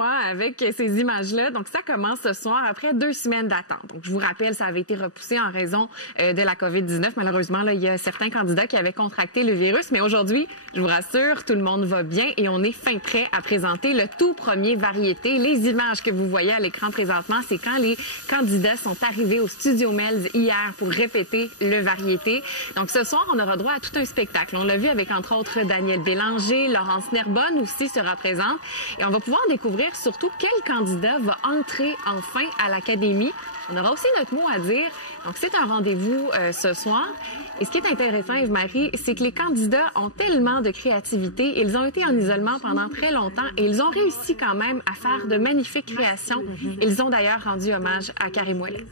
moi, avec ces images-là. Donc, ça commence ce soir après 2 semaines d'attente. Donc, je vous rappelle, ça avait été repoussé en raison de la COVID-19. Malheureusement, là, il y a certains candidats qui avaient contracté le virus. Mais aujourd'hui, je vous rassure, tout le monde va bien et on est fin prêt à présenter le tout premier variété. Les images que vous voyez à l'écran présentement, c'est quand les candidats sont arrivés au Studio Melz hier pour répéter le variété. Donc, ce soir, on aura droit à tout un spectacle. On l'a vu avec, entre autres, Daniel Bélanger, Laurence Nerbonne aussi sera présente. Et on va pouvoir découvrir surtout quel candidat va entrer enfin à l'Académie. On aura aussi notre mot à dire. Donc, c'est un rendez-vous ce soir. Et ce qui est intéressant, Eve-Marie, c'est que les candidats ont tellement de créativité. Ils ont été en isolement pendant très longtemps et ils ont réussi quand même à faire de magnifiques créations. Ils ont d'ailleurs rendu hommage à Karim Ouellet.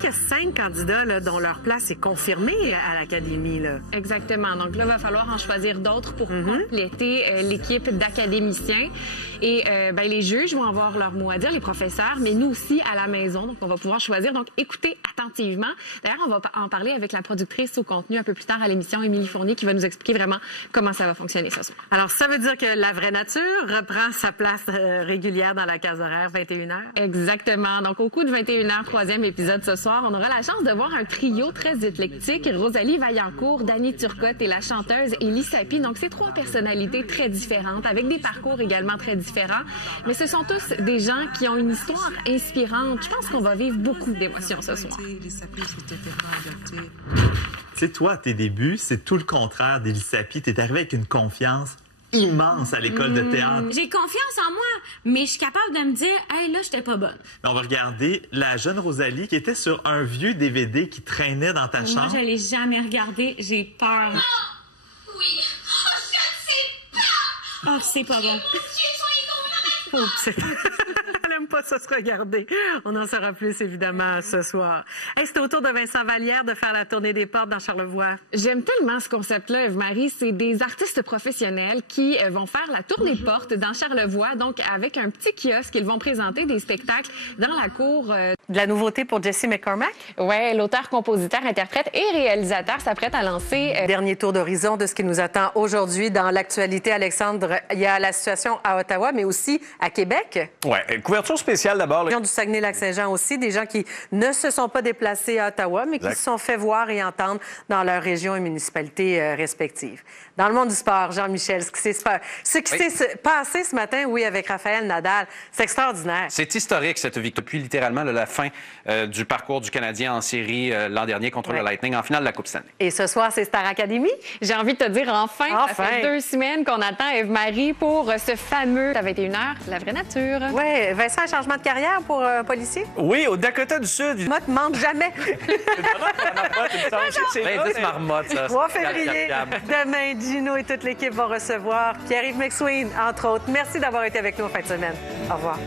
Il y a 5 candidats là, dont leur place est confirmée à l'Académie. Exactement. Donc là, il va falloir en choisir d'autres pour compléter l'équipe d'académiciens. Et les juges vont avoir leur mot à dire, les professeurs, mais nous aussi à la maison. Donc, on va pouvoir choisir. Donc, écoutez attentivement. D'ailleurs, on va en parler avec la productrice au contenu un peu plus tard à l'émission, Émilie Fournier, qui va nous expliquer vraiment comment ça va fonctionner ce soir. Alors, ça veut dire que La Vraie Nature reprend sa place régulière dans la case horaire 21h? Exactement. Donc, au coup de 21h, 3e épisode ce soir, on aura la chance de voir un trio très éclectique. Rosalie Vaillancourt, Dany Turcotte et la chanteuse Élie Sapi. Donc, c'est 3 personnalités très différentes, avec des parcours également très différents. Mais ce sont tous des gens qui ont une histoire inspirante. Je pense qu'on va vivre beaucoup d'émotions ce soir. Tu sais, toi, à tes débuts, c'est tout le contraire d'Élie Sapi. T'es arrivée avec une confiance immense à l'école de théâtre. J'ai confiance en moi, mais je suis capable de me dire, hey, là, j'étais pas bonne. On va regarder la jeune Rosalie qui était sur un vieux DVD qui traînait dans ta chambre. Moi, je l'ai jamais regardé. J'ai peur. Oh, oui. Oh, je ne sais pas. Oh, c'est pas bon. Oups, elle n'aime pas ça se regarder. On en saura plus, évidemment, ce soir. Hey, c'est au tour de Vincent Vallière de faire la tournée des portes dans Charlevoix. J'aime tellement ce concept-là, Eve-Marie. C'est des artistes professionnels qui vont faire la tournée des portes dans Charlevoix. Donc, avec un petit kiosque, ils vont présenter des spectacles dans la cour. De la nouveauté pour Jesse McCormack? Oui, l'auteur, compositeur, interprète et réalisateur s'apprête à lancer... Dernier tour d'horizon de ce qui nous attend aujourd'hui dans l'actualité, Alexandre. Il y a la situation à Ottawa, mais aussi à Québec. Oui, couverture spéciale d'abord. Région du Saguenay-Lac-Saint-Jean aussi, des gens qui ne se sont pas déplacés à Ottawa, mais qui se sont fait voir et entendre dans leur région et municipalité respectives. Dans le monde du sport, Jean-Michel, ce qui s'est passé ce matin, oui, avec Raphaël Nadal, c'est extraordinaire. C'est historique, cette victoire. Depuis littéralement la fin du parcours du Canadien en série l'an dernier contre le Lightning en finale de la Coupe Stanley. Et ce soir, c'est Star Academy. J'ai envie de te dire enfin. Ça fait 2 semaines qu'on attend Eve-Marie pour ce fameux à 21h, La Vraie Nature. Oui, Vincent, un changement de carrière pour un policier? Oui, au Dakota du Sud. Moi, ne manque jamais. C'est l'indice marmotte, ça. 3 février. Demain, Gino et toute l'équipe vont recevoir Pierre-Yves McSween, entre autres. Merci d'avoir été avec nous en fin de semaine. Au revoir.